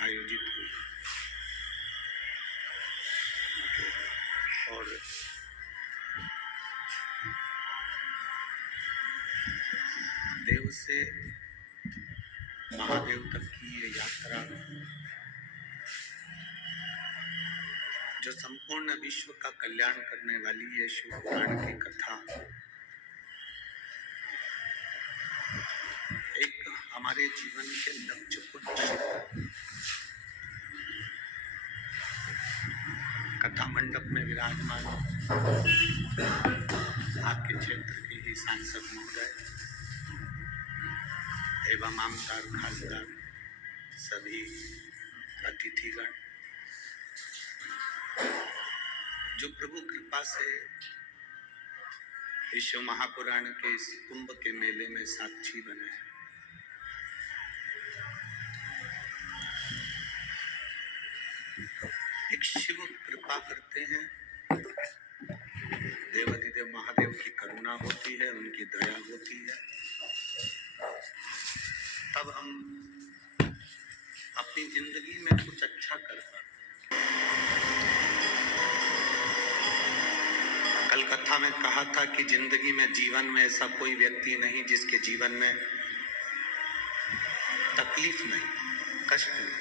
आयोजित हुई और देव से महादेव तक की ये यात्रा जो संपूर्ण विश्व का कल्याण करने वाली है, शिव पुराण की कथा एक हमारे जीवन के लक्ष्य को निश्चित कथा मंडप में विराजमान आपके क्षेत्र के ही सांसद महोदय एवं आमदार खासदार सभी अतिथिगण जो प्रभु कृपा से विश्व महापुराण के इस कुंभ के मेले में साक्षी बने, एक शिव कृपा करते हैं, देवाधिदेव महादेव की करुणा होती है, उनकी दया होती है, तब हम अपनी जिंदगी में कुछ अच्छा कर पाते। कल कथा में कहा था कि जिंदगी में जीवन में ऐसा कोई व्यक्ति नहीं जिसके जीवन में तकलीफ नहीं, कष्ट नहीं।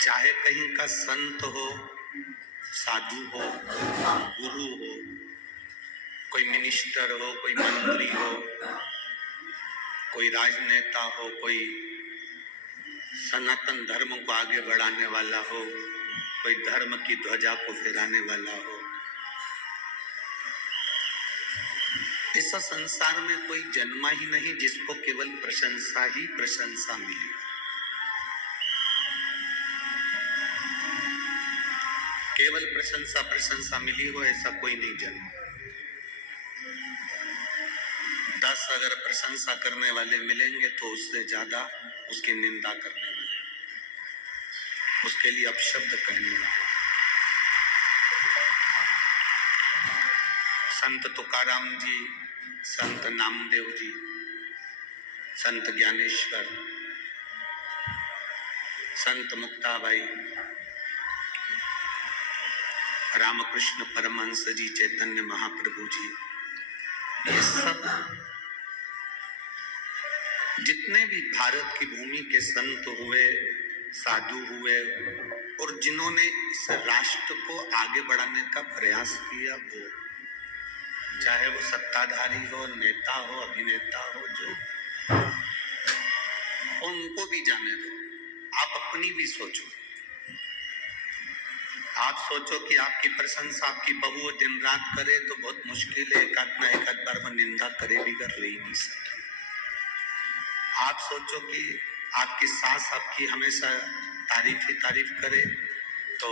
चाहे कहीं का संत हो, साधु हो, गुरु हो, कोई मिनिस्टर हो, कोई मंत्री हो, कोई राजनेता हो, कोई सनातन धर्म को आगे बढ़ाने वाला हो, कोई धर्म की ध्वजा को फहराने वाला हो, ऐसा संसार में कोई जन्मा ही नहीं जिसको केवल प्रशंसा ही प्रशंसा मिली। केवल प्रशंसा प्रशंसा मिली हो ऐसा कोई नहीं जन्मा। 10 अगर प्रशंसा करने वाले मिलेंगे तो उससे ज्यादा उसकी निंदा करने वाले, उसके लिए अपशब्द कहने वाले। संत तुकाराम जी, संत नामदेव जी, संत ज्ञानेश्वर, संत मुक्ताबाई, रामकृष्ण परमहंस जी, चैतन्य महाप्रभु जी, ये सब जितने भी भारत की भूमि के संत हुए, साधु हुए और जिन्होंने इस राष्ट्र को आगे बढ़ाने का प्रयास किया, वो चाहे वो सत्ताधारी हो, नेता हो, अभिनेता हो, जो उनको भी जाने दो। आप अपनी भी सोचो। आप सोचो कि आपकी प्रशंसा आपकी बहू दिन रात करे तो बहुत मुश्किल है, एक आध बार वो निंदा करे भी कर रही नहीं सकती। आप सोचो कि आपकी सास आपकी हमेशा तारीफ ही तारीफ करे तो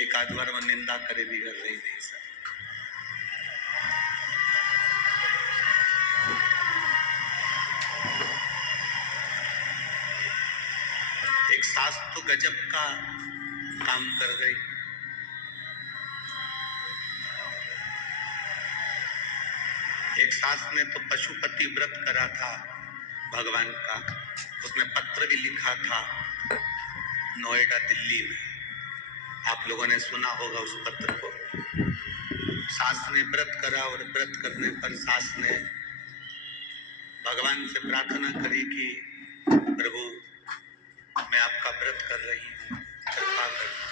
एक आध बार वो निंदा करे भी कर रही नहीं सकती। एक सास तो गजब का काम कर गई। एक सास ने तो पशुपति व्रत करा था भगवान का, उसमें पत्र भी लिखा था नोएडा दिल्ली में, आप लोगों ने सुना होगा उस पत्र को। सास ने व्रत करा और व्रत करने पर सास ने भगवान से प्रार्थना करी कि प्रभु मैं आपका व्रत कर रही हूँ, कृपा करना।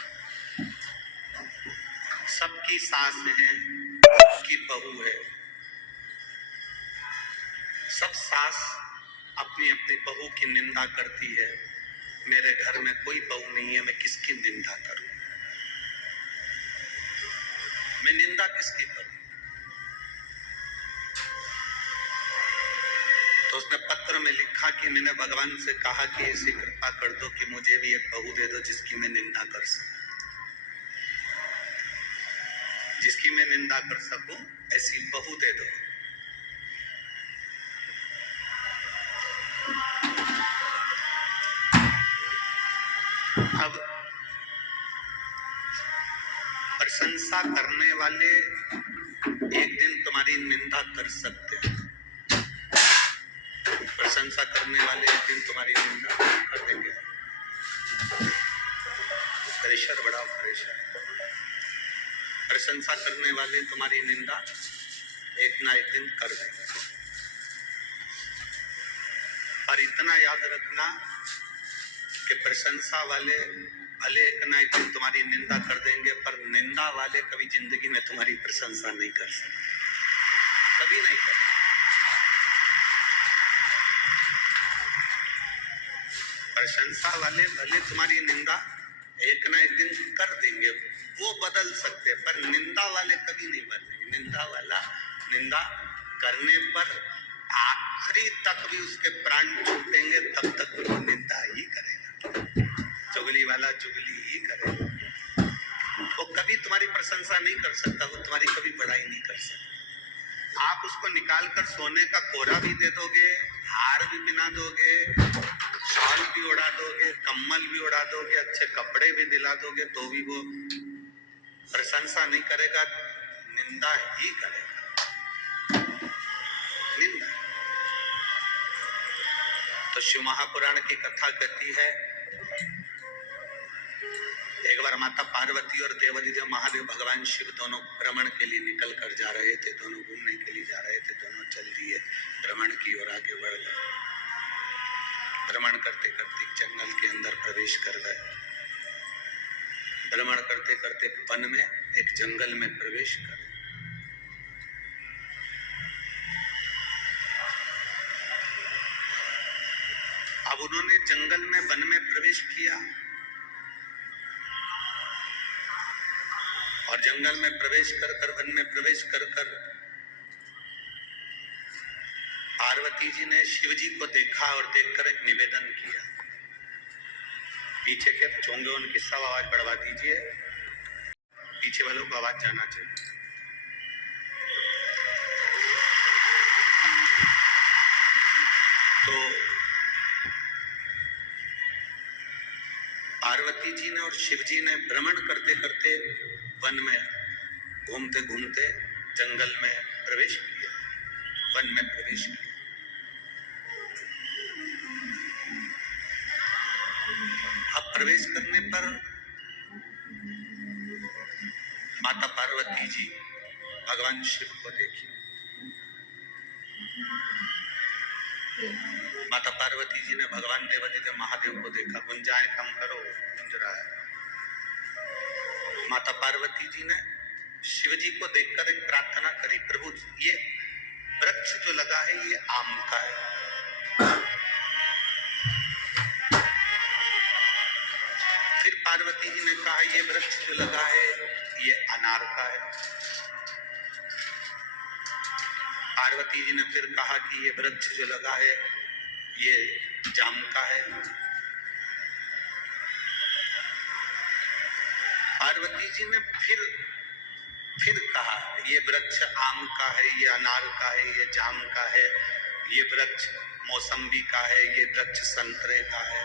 सबकी सास है, सबकी बहू है, सब सास अपनी अपनी बहू की निंदा करती है। मेरे घर में कोई बहू नहीं है, मैं किसकी निंदा करूं? मैं निंदा किसकी करूं? तो उसने पत्र में लिखा कि मैंने भगवान से कहा कि ऐसी कृपा कर दो कि मुझे भी एक बहू दे दो जिसकी मैं निंदा कर सकूं। जिसकी मैं निंदा कर सकूं ऐसी बहू दे दो। अब प्रशंसा करने वाले एक दिन तुम्हारी निंदा कर सकते हैं, प्रशंसा करने वाले एक दिन तुम्हारी निंदा कर देंगे। प्रेशर बड़ा प्रेशर। प्रशंसा करने वाले तुम्हारी निंदा एक ना एक दिन कर देंगे। और इतना याद रखना कि प्रशंसा वाले भले एक ना एक दिन तुम्हारी निंदा कर देंगे, पर निंदा वाले कभी जिंदगी में तुम्हारी प्रशंसा नहीं कर सकते, कभी नहीं कर सकते। प्रशंसा वाले भले तुम्हारी निंदा एक ना एक दिन कर देंगे, वो बदल सकते, पर निंदा वाले कभी नहीं बदलेंगे। निंदा वाला निंदा करने पर आखिरी तक भी उसके प्राण छूटेंगे, तब तक वो निंदा ही करेगा। चुगली वाला चुगली ही करेगा। वो कभी तुम्हारी प्रशंसा नहीं कर सकता, वो तुम्हारी कभी बड़ाई नहीं कर सकता। आप उसको निकाल कर सोने का कोरा भी दे दोगे, हार भी पहना दोगे, शॉल भी उड़ा दोगे, कम्बल भी उड़ा दोगे, अच्छे कपड़े भी दिला दोगे, तो भी वो प्रशंसा नहीं करेगा, निंदा ही करेगा। निंदा। तो शिव महापुराण की कथा कहती है, एक बार माता पार्वती और देवाधिदेव महादेव भगवान शिव दोनों भ्रमण के लिए निकल कर जा रहे थे, दोनों घूमने के लिए जा रहे थे, दोनों चल दिए भ्रमण की ओर आगे बढ़ गए। भ्रमण करते करते जंगल के अंदर प्रवेश कर गए। भ्रमण करते करते वन में, एक जंगल में प्रवेश कर। अब उन्होंने जंगल में, वन में प्रवेश किया और जंगल में प्रवेश कर कर, वन में प्रवेश कर कर पार्वती जी ने शिव जी को देखा और देखकर एक निवेदन किया। पीछे के चोंगे उनकी सब आवाज बढ़वा दीजिए, पीछे वालों को आवाज जाना चाहिए। तो पार्वती जी ने और शिव जी ने भ्रमण करते करते वन में घूमते घूमते जंगल में प्रवेश किया, वन में प्रवेश किया। अब प्रवेश करने पर माता पार्वती जी भगवान शिव को देखी। माता पार्वती जी ने भगवान देवाधिदेव महादेव को देखा। गुंजाएं कम करो, गुंज रहा है। माता पार्वती जी ने शिव जी को देखकर एक प्रार्थना करी, प्रभु ये वृक्ष जो लगा है ये आम का है। फिर पार्वती जी ने कहा ये वृक्ष जो लगा है ये अनार का है। पार्वती जी ने फिर कहा कि ये वृक्ष जो लगा है ये जाम का है। पार्वती जी ने फिर कहा ये वृक्ष आम का है, ये अनार का है, ये जाम का है, ये वृक्ष मौसम्बी का है, ये वृक्ष संतरे का है।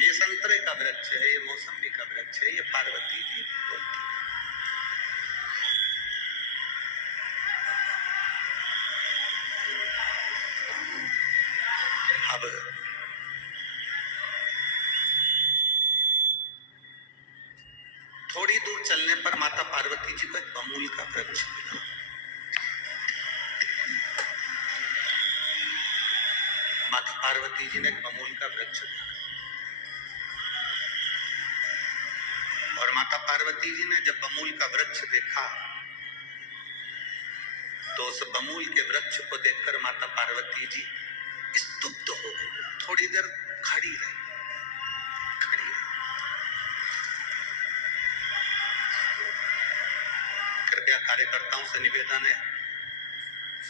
ये संतरे का वृक्ष है, ये मौसम्बी का वृक्ष है, ये पार्वती जी बोलती। अब थोड़ी दूर चलने पर माता पार्वती जी को एक बमूल का वृक्ष मिला। माता पार्वती जी ने एक बमूल का वृक्ष देखा और माता पार्वती जी ने जब बमूल का वृक्ष देखा तो उस बमूल के वृक्ष को देखकर माता पार्वती जी स्तुप्त हो गई। थोड़ी देर खड़ी रही। कृपया कार्यकर्ताओं से निवेदन है,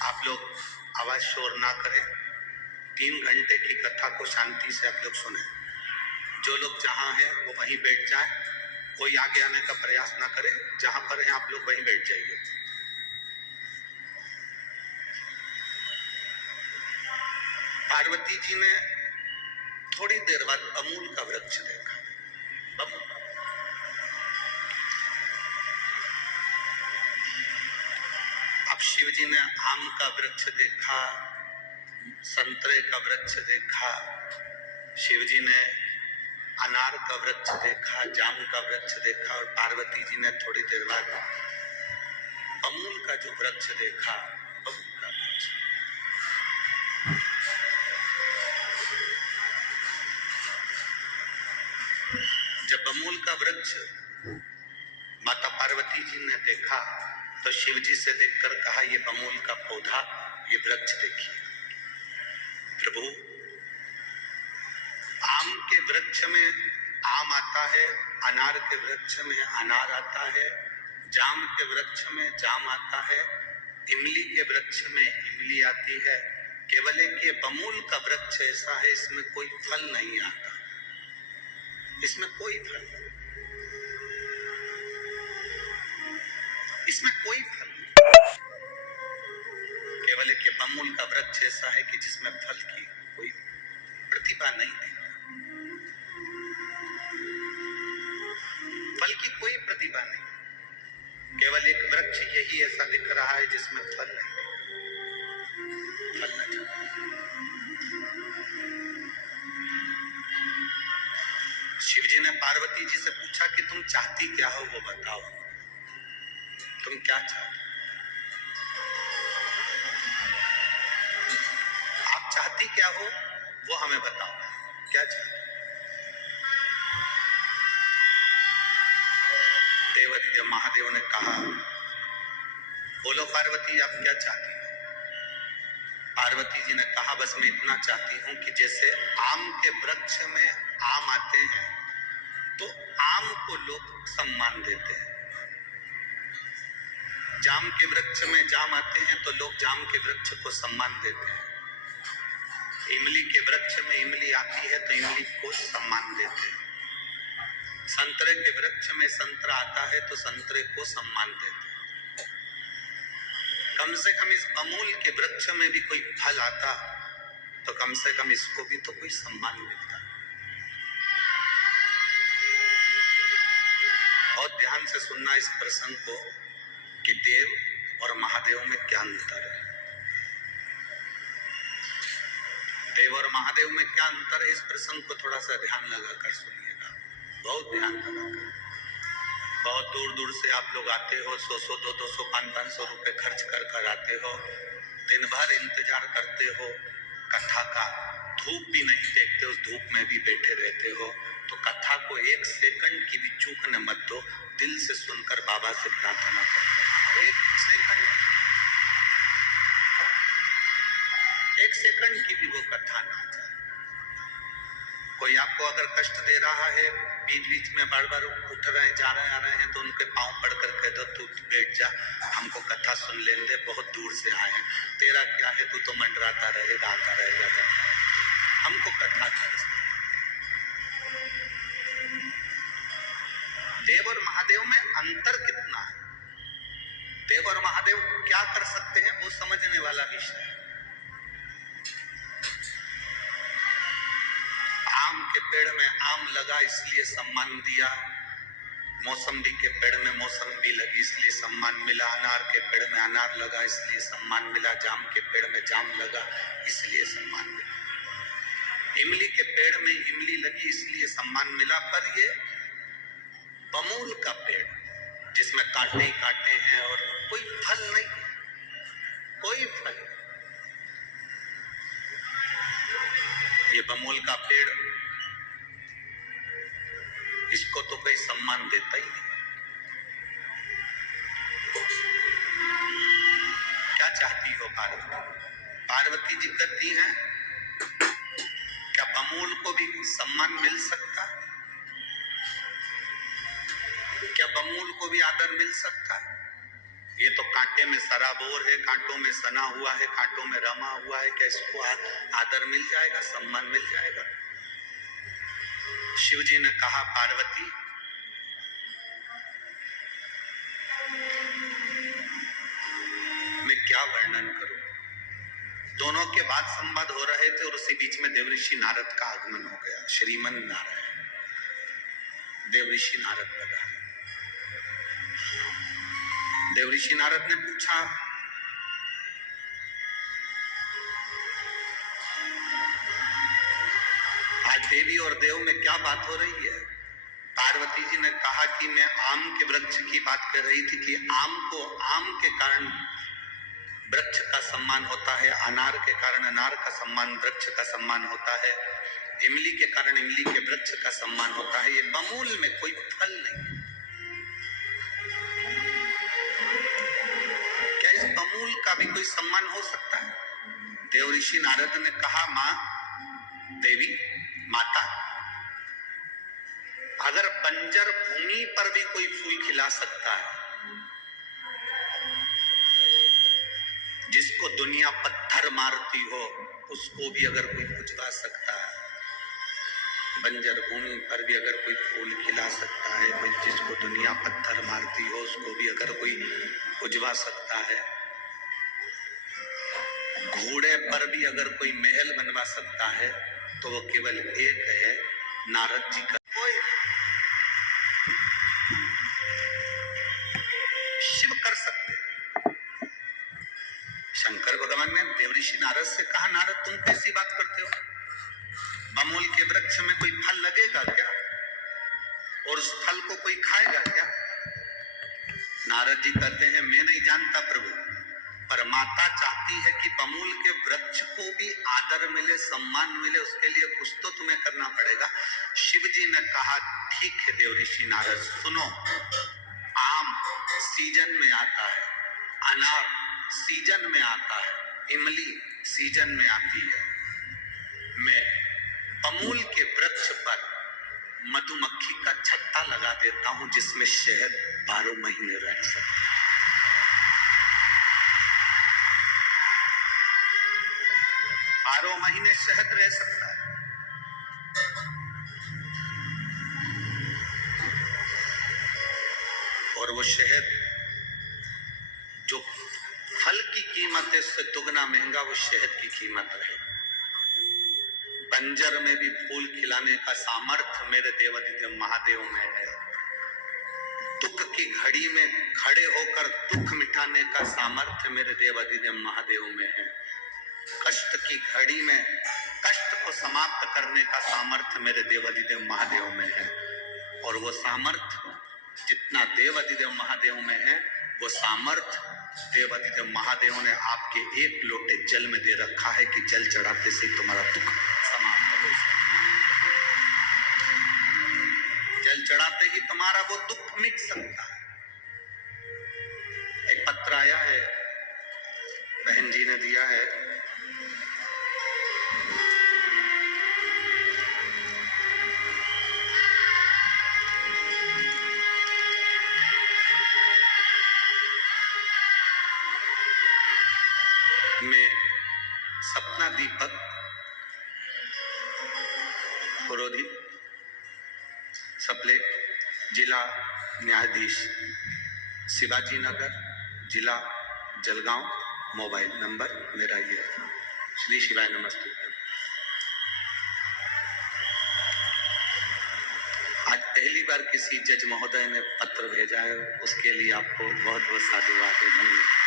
आप लोग आवाज शोर ना करें। 3 घंटे की कथा को शांति से आप लोग सुने। जो लोग जहां हैं वो वहीं बैठ जाएं, कोई आगे आने का प्रयास ना करे, जहां पर हैं आप लोग वहीं बैठ जाइए। पार्वती जी ने थोड़ी देर बाद बमूल का वृक्ष देखा। अब शिव जी ने आम का वृक्ष देखा, संतरे का वृक्ष देखा, शिव जी ने अनार का वृक्ष देखा, जाम का वृक्ष देखा, और पार्वती जी ने थोड़ी देर बाद बमूल का जो वृक्ष देखा, बमूल का वृक्ष। जब बमूल का वृक्ष माता पार्वती जी ने देखा तो शिव जी से देखकर कहा, ये बमूल का पौधा, ये वृक्ष देखिए। प्रभु, आम के वृक्ष में आम आता है, अनार के वृक्ष में अनार आता है, जाम के वृक्ष में जाम आता है, इमली के वृक्ष में इमली आती है। केवल एक ये बमूल का वृक्ष ऐसा है, इसमें कोई फल नहीं आता, इसमें कोई फल, इसमें कोई फल नहीं। केवल एक ये बमूल का वृक्ष ऐसा है कि जिसमें फल की कोई प्रतिभा नहीं दिखती, फल की कोई प्रतिभा नहीं। केवल एक वृक्ष यही ऐसा दिख रहा है जिसमें फल नहीं, फल नहीं। शिव जी ने पार्वती जी से पूछा कि तुम चाहती क्या हो, वो बताओ, तुम क्या चाहती, आप चाहती क्या हो वो हमें बताओ, क्या चाहती। देवादिदेव महादेव ने कहा, बोलो पार्वती आप क्या चाहती हो। पार्वती जी ने कहा, बस मैं इतना चाहती हूं कि जैसे आम के वृक्ष में आम आते हैं तो आम को लोग सम्मान देते हैं, जाम के वृक्ष में जाम आते हैं तो लोग जाम के वृक्ष को सम्मान देते हैं, इमली के वृक्ष में इमली आती है तो इमली को सम्मान देते हैं, संतरे के वृक्ष में संतरा आता है तो संतरे को सम्मान देते हैं। कम से कम इस अमूल के वृक्ष में भी कोई फल आता तो कम से कम इसको भी तो कोई सम्मान मिलता। और ध्यान से सुनना इस प्रसंग को कि देव और महादेव में क्या अंतर है। देव और महादेव में क्या अंतर है, इस प्रसंग को थोड़ा सा ध्यान लगाकर सुनिएगा, बहुत ध्यान लगाकर। बहुत दूर दूर से आप लोग आते हो, 100-100, 200-200, 500-500 रुपए खर्च कर कर आते हो, दिन भर इंतजार करते हो कथा का, धूप भी नहीं देखते, उस धूप में भी बैठे रहते हो, तो कथा को 1 सेकंड की भी चूकने मत दो, दिल से सुनकर बाबा से प्रार्थना करते, 1 सेकंड की भी वो कथा ना जाए। कोई आपको अगर कष्ट दे रहा है, बीच बीच में बार बार उठ रहे हैं, जा रहे हैं, आ रहे हैं, तो उनके पांव पड़कर कह दो, तू बैठ जा, हमको कथा सुन लेने दे, बहुत दूर से आए हैं, तेरा क्या है, तू तो मंडराता रहेगा, आता रहेगा, जाता रहेगा, हमको कथा कर। देव और महादेव में अंतर कितना है, देव और महादेव क्या कर सकते हैं, वो समझने वाला विषय है। आम के पेड़ में आम लगा इसलिए सम्मान दिया, मौसम्बी के पेड़ में मौसम्बी लगी इसलिए सम्मान मिला, अनार के पेड़ में अनार लगा इसलिए सम्मान मिला, जाम के पेड़ में जाम लगा इसलिए सम्मान मिला, इमली के पेड़ में इमली लगी इसलिए सम्मान मिला। पर ये बमूल का पेड़ जिसमें कांटे ही कांटे हैं और कोई फल नहीं, कोई फल, ये बमूल का पेड़, इसको तो कोई सम्मान देता ही नहीं। क्या चाहती हो पार्वती? पार्वती जी कहती हैं, क्या बमूल को भी सम्मान मिल सकता? क्या बमूल को भी आदर मिल सकता? ये तो कांटे में सराबोर है, कांटों में सना हुआ है, कांटों में रमा हुआ है, क्या इसको आदर मिल जाएगा, सम्मान मिल जाएगा? शिव जी ने कहा, पार्वती क्या वर्णन करूं। दोनों के बाद संवाद हो रहे थे और उसी बीच में देवऋषि नारद का आगमन हो गया। श्रीमन नारायण, देवऋषि नारद बना। देवऋषि नारद ने पूछा, आज देवी और देव में क्या बात हो रही है? पार्वती जी ने कहा कि मैं आम के वृक्ष की बात कर रही थी कि आम के कारण वृक्ष का सम्मान होता है, अनार के कारण अनार का सम्मान, वृक्ष का सम्मान होता है, इमली के कारण इमली के वृक्ष का सम्मान होता है। ये बमूल में कोई फल नहीं है। क्या इस बमूल का भी कोई सम्मान हो सकता है? देवऋषि नारद ने कहा, मां, देवी, माता, अगर बंजर भूमि पर भी कोई फूल खिला सकता है, जिसको दुनिया पत्थर मारती हो उसको भी अगर कोई बुझवा सकता है, बंजर भूमि पर भी अगर कोई फूल खिला सकता है, कोई जिसको दुनिया पत्थर मारती हो उसको भी अगर कोई बुझवा सकता है, घोड़े पर भी अगर कोई महल बनवा सकता है, तो वो केवल एक है, नारद जी का। कोई शिव कर सकते। शंकर भगवान ने देवऋषि नारद से कहा, नारद तुम कैसी बात करते हो? बमूल के वृक्ष में कोई फल लगेगा क्या? और उस फल को कोई खाएगा क्या? नारद जी कहते हैं, मैं नहीं जानता प्रभु, पर माता चाहती है कि बमूल के वृक्ष को भी आदर मिले, सम्मान मिले, उसके लिए कुछ तो तुम्हें करना पड़ेगा। शिव जी ने कहा, ठीक है देवऋषि नारद, सुनो, आम सीजन में आता है, अनार सीजन में आता है, इमली सीजन में आती है। मैं बमूल के वृक्ष पर मधुमक्खी का छत्ता लगा देता हूं, जिसमें शहद 12 महीने रह सकता है। 12 महीने शहद रह सकता है। और वो शहद जो फल की कीमत है उससे दुगना महंगा वो शहद की कीमत रहे। बंजर में भी फूल खिलाने का सामर्थ्य मेरे देवाधिदेव महादेव में है। दुख की घड़ी में खड़े होकर दुख मिटाने का सामर्थ्य मेरे देवाधिदेव महादेव में है। कष्ट की घड़ी में कष्ट को समाप्त करने का सामर्थ्य मेरे देवाधिदेव महादेव में है। और वो सामर्थ्य जितना देवाधिदेव महादेव में है, वो सामर्थ्य देवाधिदेव महादेव ने आपके एक लोटे जल में दे रखा है कि जल चढ़ाते से तुम्हारा दुख समाप्त हो सकता है। जल चढ़ाते ही तुम्हारा वो दुख मिट सकता है। एक पत्र आया है, बहन जी ने दिया है। मैं सपना दीपक पुरोहित, सप्ले, जिला न्यायाधीश, शिवाजी नगर, जिला जलगांव, मोबाइल नंबर मेरा ये है। श्री शिवाय नमस्ते। आज पहली बार किसी जज महोदय ने पत्र भेजा है, उसके लिए आपको बहुत बहुत साधुवाद है, धन्यवाद।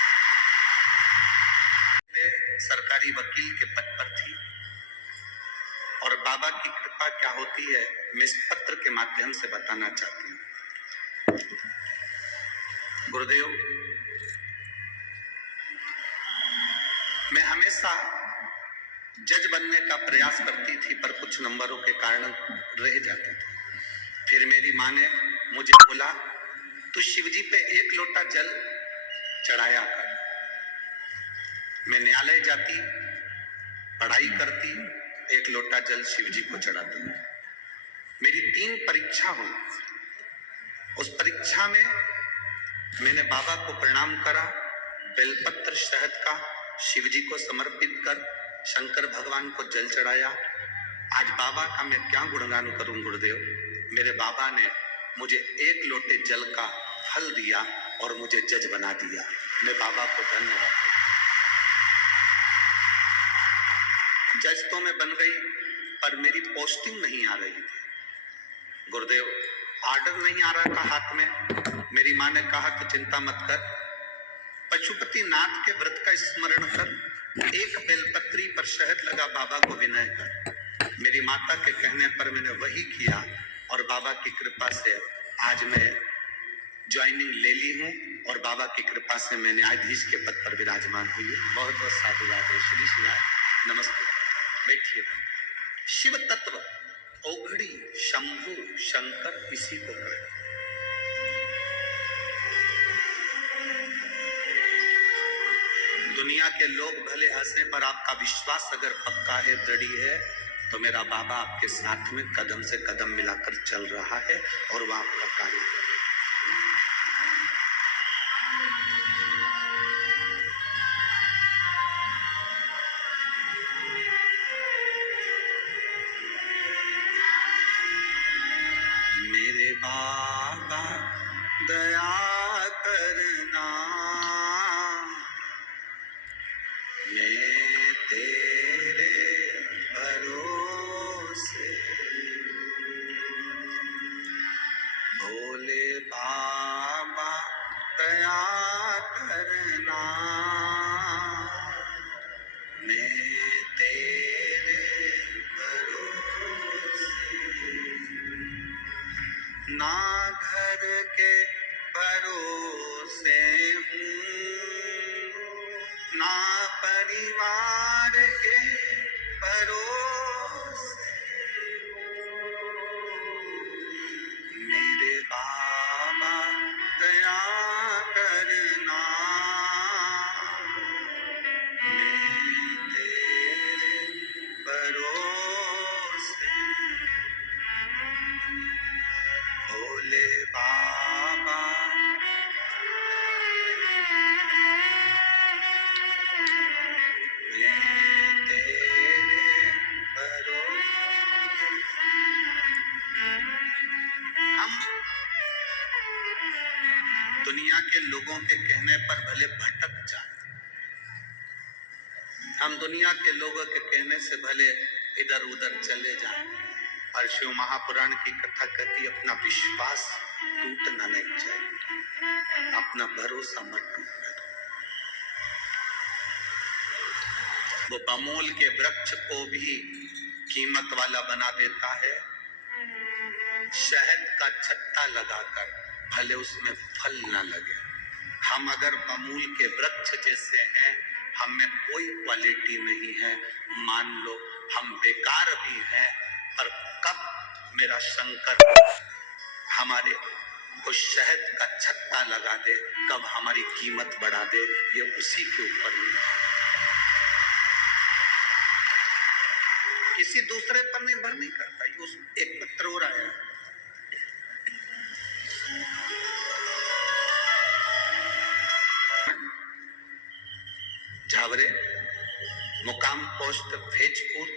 सरकारी वकील के पद पर थी और बाबा की कृपा क्या होती है मैं इस पत्र के माध्यम से बताना चाहती हूँ। गुरुदेव, मैं हमेशा जज बनने का प्रयास करती थी, पर कुछ नंबरों के कारण रह जाती थी। फिर मेरी माँ ने मुझे बोला, तू शिवजी पे 1 लोटा जल चढ़ाया कर। मैं न्यायालय जाती, पढ़ाई करती, 1 लोटा जल शिवजी को चढ़ाती। मेरी 3 परीक्षा हुई। उस परीक्षा में मैंने बाबा को प्रणाम करा, बेलपत्र शहद का शिवजी को समर्पित कर शंकर भगवान को जल चढ़ाया। आज बाबा का मैं क्या गुणगान करूं गुरुदेव। मेरे बाबा ने मुझे 1 लोटे जल का फल दिया और मुझे जज बना दिया। मैं बाबा को धन्यवाद देता हूं। जज तो मैं बन गई, पर मेरी पोस्टिंग नहीं आ रही थी। गुरुदेव, ऑर्डर नहीं आ रहा था हाथ में। मेरी माँ ने कहा कि चिंता मत कर, पशुपति नाथ के व्रत का स्मरण कर, एक बेलपत्री पर शहद लगा बाबा को विनय कर। मेरी माता के कहने पर मैंने वही किया और बाबा की कृपा से आज मैं ज्वाइनिंग ले ली हूँ और बाबा की कृपा से मैं न्यायाधीश के पद पर विराजमान हुई हूँ। बहुत बहुत साधुवाद है। श्री शिवाय, नमस्ते। बैठिए। शिव तत्व औघड़ी शंभु शंकर इसी को कहते। दुनिया के लोग भले हंसे, पर आपका विश्वास अगर पक्का है, दृढ़ है, तो मेरा बाबा आपके साथ में कदम से कदम मिलाकर चल रहा है और वह आपका कार्य कर रहा है। मेरे बाबा दया करना, मैं तेरे भरोसे। भोले बाबा दया करना, मैं तेरे भरोसे। ना घर के भरोसे हूँ, ना परिवार के भरोसे हूँ। मेरे बाबा दया करना, मैं तेरे भरोसे। भोले बाबा मैं तेरे भरोसे। हम दुनिया के लोगों के कहने पर भले भटक जाए, हम दुनिया के लोगों के कहने से भले इधर उधर चले जाएं, पर शिव महापुराण की कथा कहती, अपना विश्वास टूटना नहीं चाहिए, अपना भरोसा मत टूटने दो। वो बमोल के वृक्ष को भी कीमत वाला बना देता है, शहद का छत्ता लगाकर, भले उसमें फल ना लगे। हम अगर बमूल के वृक्ष जैसे हैं, हम में कोई क्वालिटी नहीं है, मान लो हम बेकार भी हैं, पर कब मेरा शंकर हमारे उस शहद का छत्ता लगा दे, कब हमारी कीमत बढ़ा दे, ये उसी के ऊपर निर्भर है, किसी दूसरे पर निर्भर नहीं करता। ये उस एक पत्र हो रहा है। झावरे, मुकाम पोस्ट भेजपुर,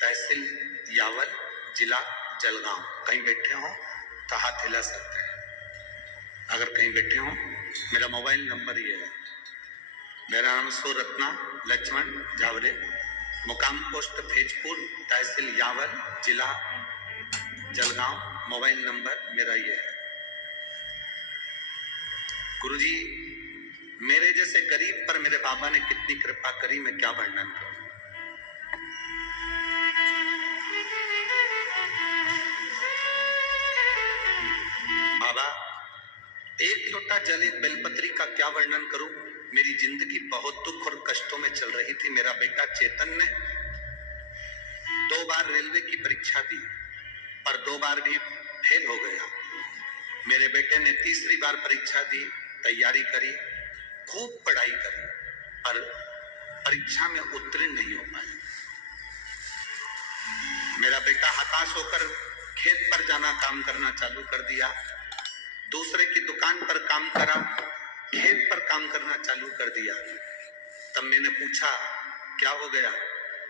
तहसील यावल, जिला जलगांव। कहीं बैठे हो तो हाथ हिला सकते हैं। अगर कहीं बैठे हो, मेरा मोबाइल नंबर ये है। मेरा नाम सुरत्ना लक्ष्मण झावरे, मुकाम पोस्ट भेजपुर, तहसील यावल, जिला जलगांव। मोबाइल नंबर मेरा ये है। गुरुजी, मेरे जैसे गरीब पर मेरे बाबा ने कितनी कृपा करी, मैं क्या वर्णन करूं। बाबा, एक लोटा जल, एक बेलपत्री का क्या वर्णन करूं। मेरी जिंदगी बहुत दुख और कष्टों में चल रही थी। मेरा बेटा चेतन ने 2 बार रेलवे की परीक्षा दी, पर 2 बार भी फेल हो गया। मेरे बेटे ने तीसरी बार परीक्षा दी, तैयारी करी, खूब पढ़ाई करी, पर परीक्षा में उत्तीर्ण नहीं हो पाया। मेरा बेटा हताश होकर खेत पर जाना काम करना चालू कर दिया, दूसरे की दुकान पर काम करा, खेत पर काम करना चालू कर दिया। तब मैंने पूछा क्या हो गया।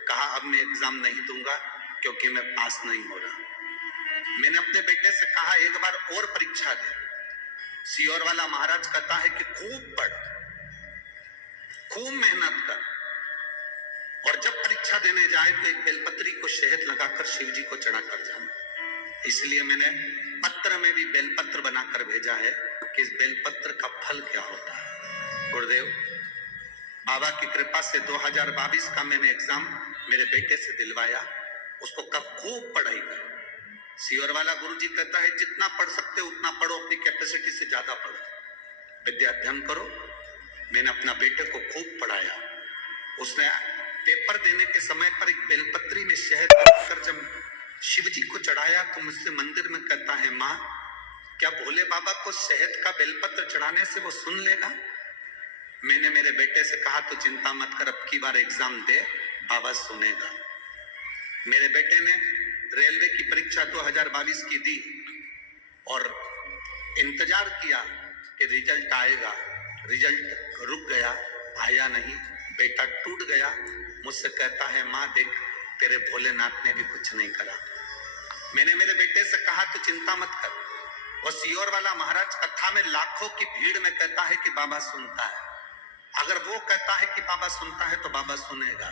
कहा अब मैं एग्जाम नहीं दूंगा क्योंकि मैं पास नहीं हो रहा। मैंने अपने बेटे से कहा एक बार और परीक्षा दे। सियोर वाला महाराज कहता है कि खूब पढ़, खूब मेहनत कर, और जब परीक्षा देने जाए तो एक बेलपत्री को शहद लगाकर शिव जी को चढ़ा कर जाना। इसलिए मैंने पत्र में भी बेलपत्र बनाकर भेजा है कि इस बेलपत्र का फल क्या होता है। गुरुदेव, बाबा की कृपा से 2022 का मैंने एग्जाम मेरे बेटे से दिलवाया, उसको कब खूब पढ़ाई कर। सीवर वाला गुरुजी कहता है जितना पढ़ सकते हो उतना पढ़ो, अपनी कैपेसिटी से ज्यादा पढ़ो, विद्या अध्ययन करो। मैंने अपना बेटे को खूब पढ़ाया। उसने पेपर देने के समय पर एक बेलपत्री में शहद कर जब शिव जी को चढ़ाया तो मुझसे मंदिर में कहता है, माँ क्या भोले बाबा को शहद का बेलपत्र चढ़ाने से वो सुन लेगा? मैंने मेरे बेटे से कहा तो चिंता मत कर, अब की बार एग्जाम दे, बाबा सुनेगा। मेरे बेटे ने रेलवे की परीक्षा 2022 की दी और इंतजार किया कि रिजल्ट आएगा। रिजल्ट रुक गया, आया नहीं। बेटा टूट गया। मुझसे कहता है, माँ देख तेरे भोलेनाथ ने भी कुछ नहीं करा। मैंने मेरे बेटे से कहा तो चिंता मत कर, वो सीहोर वाला महाराज कथा में लाखों की भीड़ में कहता है कि बाबा सुनता है। अगर वो कहता है कि बाबा सुनता है तो बाबा सुनेगा।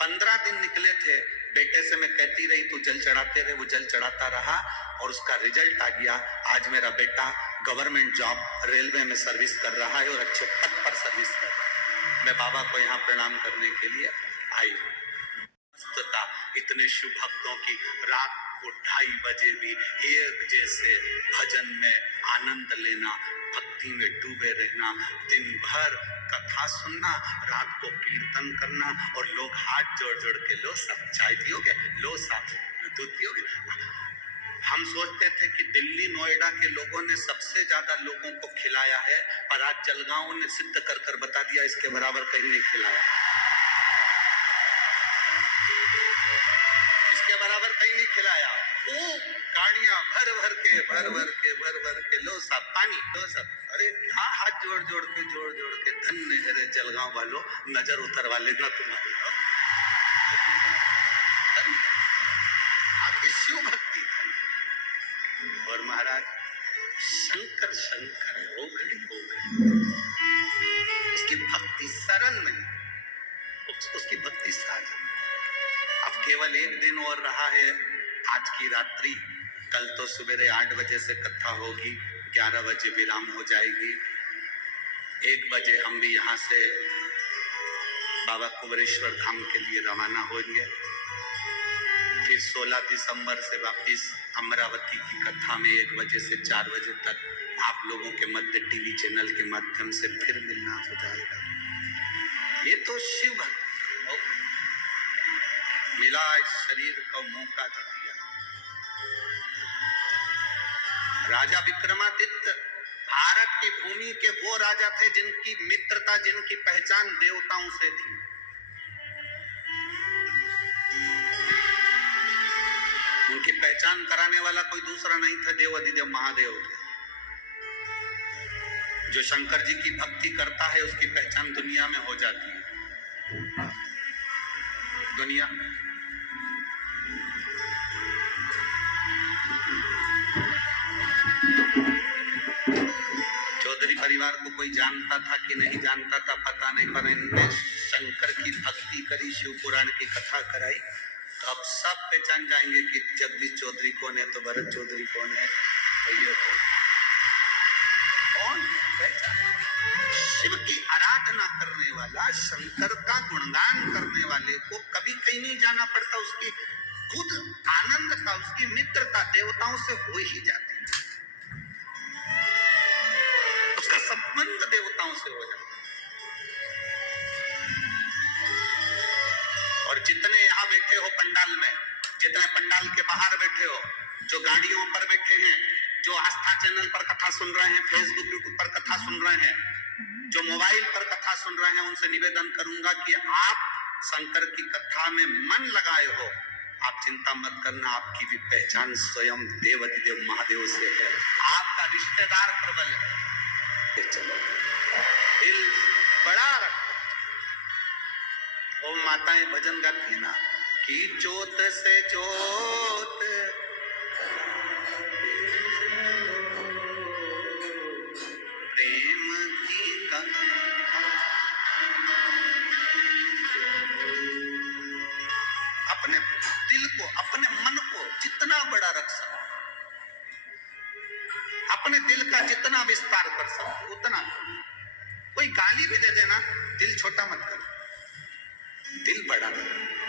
15 दिन निकले थे, बेटे से मैं कहती रही तू जल चढ़ाते रहे, वो जल चढ़ाता रहा और उसका रिजल्ट आ गया। आज मेरा बेटा गवर्नमेंट जॉब रेलवे में सर्विस कर रहा है और अच्छे पद पर सर्विस कर रहा है। मैं बाबा को यहाँ प्रणाम करने के लिए आई हूँ। इतने शुभ भक्तों की रात को 2:30 बजे भी एक जैसे भजन में आनंद लेना, भक्ति में डूबे रहना, दिन भर कथा सुनना, रात को कीर्तन करना और लोग हाथ जोड़ जोड़ के लो सब चाय पियोगे, लो साथ दूध पियोगे। हम सोचते थे कि दिल्ली नोएडा के लोगों ने सबसे ज्यादा लोगों को खिलाया है, पर आज जलगांव ने सिद्ध कर कर बता दिया इसके बराबर कहीं नहीं खिलाया, इसके बराबर कहीं नहीं खिलाया। गाड़ियां भर भर के लो सब पानी, लो सब। अरे क्या हाथ जोड़ जोड़ के धन्य है रे जलगांव वालों, नजर उतरवा लेना तुम्हारी। आपकी शिव भक्ति थी। और महाराज शंकर शंकर है, ओघड़ी उसकी भक्ति सरल नहीं, उसकी भक्ति साधन। अब केवल एक दिन और रहा है, आज की रात्रि। कल तो सवेरे 8 बजे से कथा होगी, 11 बजे विराम हो जाएगी। 1 बजे हम भी यहाँ से बाबा कुबेरेश्वर धाम के लिए रवाना होंगे। फिर 16 दिसंबर से वापिस अमरावती की कथा में 1 बजे से 4 बजे तक आप लोगों के मध्य टीवी चैनल के माध्यम से फिर मिलना हो जाएगा। ये तो शिव भक्ति मिला, इस शरीर को मौका दे दिया। राजा विक्रमादित्य भारत की भूमि के वो राजा थे जिनकी मित्रता, जिनकी पहचान देवताओं से थी। उनकी पहचान कराने वाला कोई दूसरा नहीं था, देव अधिदेव महादेव थे। जो शंकर जी की भक्ति करता है उसकी पहचान दुनिया में हो जाती है, दुनिया में। चौधरी परिवार को कोई जानता था कि नहीं जानता था पता नहीं, पर इनने शंकर की भक्ति करी, शिव पुराण की कथा कराई, तो अब सब पहचान जाएंगे कि जगदीश चौधरी कौन है, तो भरत चौधरी कौन है, तो ये कौन पहचान। शिव की आराधना करने वाला, शंकर का गुणगान करने वाले को कभी कहीं नहीं जाना पड़ता, उसकी खुद आनंद का, उसकी मित्रता देवताओं से हो ही जाती है, उसका संबंध देवताओं से हो जाता है। और जितने यहाँ बैठे हो पंडाल में, जितने पंडाल के बाहर बैठे हो, जो गाड़ियों पर बैठे हैं, जो आस्था चैनल पर कथा सुन रहे हैं, फेसबुक यूट्यूब पर कथा सुन रहे हैं, जो मोबाइल पर कथा सुन रहे हैं, उनसे निवेदन करूंगा कि आप शंकर की कथा में मन लगाए हो, आप चिंता मत करना, आपकी भी पहचान स्वयं देव अधिदेव महादेव से है, आपका रिश्तेदार प्रबल है। चलो दिल बड़ा रखो। ओ माताएं भजन गाती है ना कि जोत से जोत प्रेम की कथा, अपने दिल को, अपने मन को जितना बड़ा रख सको, अपने दिल का जितना विस्तार कर सको उतना करो। कोई गाली भी दे देना, दिल छोटा मत करो, दिल बड़ा करो।